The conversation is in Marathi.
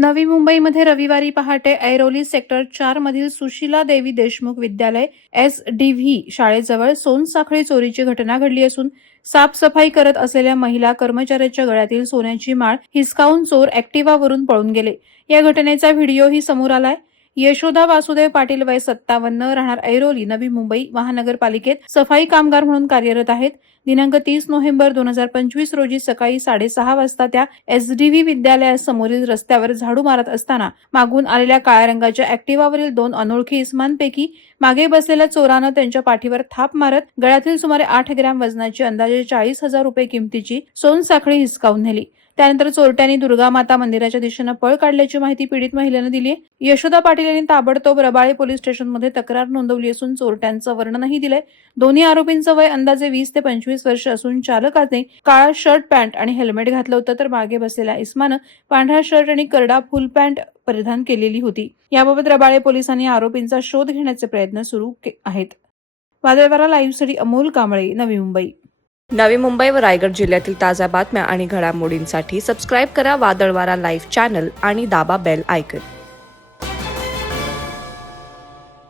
नवी मुंबईमध्ये रविवारी पहाटे ऐरोली सेक्टर 4 मधील सुशीला देवी देशमुख विद्यालय SDV शाळेजवळ सोनसाखळी चोरीची घटना घडली असून साफसफाई करत असलेल्या महिला कर्मचाऱ्याच्या गळ्यातील सोन्याची माळ हिसकावून चोर ऍक्टिव्हावरून पळून गेले। या घटनेचा व्हिडिओही समोर आलाय। यशोदा वासुदेव पाटील वय 57 राहणार ऐरोली नवी मुंबई महानगरपालिकेत सफाई कामगार म्हणून कार्यरत आहेत। दिनांक 30 नोव्हेंबर 2025 रोजी सकाळी 6:30 वाजता त्या SDV विद्यालयासमोरील रस्त्यावर झाडू मारत असताना मागून आलेल्या काळ्या रंगाच्या ऍक्टिव्हावरील 2 अनोळखी इसमांपैकी मागे बसलेल्या चोरानं त्यांच्या पाठीवर थाप मारत गळ्यातील सुमारे 8 ग्रॅम वजनाची अंदाजे 40,000 रुपये किमतीची सोनसाखळी हिसकावून नेली। त्यानंतर चोरट्यांनी दुर्गा माता मंदिराच्या दिशेने पळ काढल्याची माहिती पीडित महिलेनं दिली आहे। यशोदा पाटील यांनी ताबडतोब रबाळे पोलीस स्टेशनमध्ये तक्रार नोंदवली असून चोरट्यांचं वर्णनही दिलंय। दोन्ही आरोपींचं वय अंदाजे 20 ते 25 वर्ष असून चालकाने काळा शर्ट पॅन्ट आणि हेल्मेट घातलं होतं, तर मागे बसलेल्या इस्मानं पांढरा शर्ट आणि करडा फुल पॅन्ट परिधान केलेली होती। याबाबत रबाळे पोलिसांनी आरोपींचा शोध घेण्याचे प्रयत्न सुरू आहेत। वादळवारा लाईव्हसाठी अमोल कांबळे, नवी मुंबई। नवी मुंबई व रायगड जिल्ह्यातील ताज्या बातम्या आणि घडामोडींसाठी सबस्क्राईब करा वादळवारा लाईव्ह चॅनल आणि दाबा बेल आयकॉन।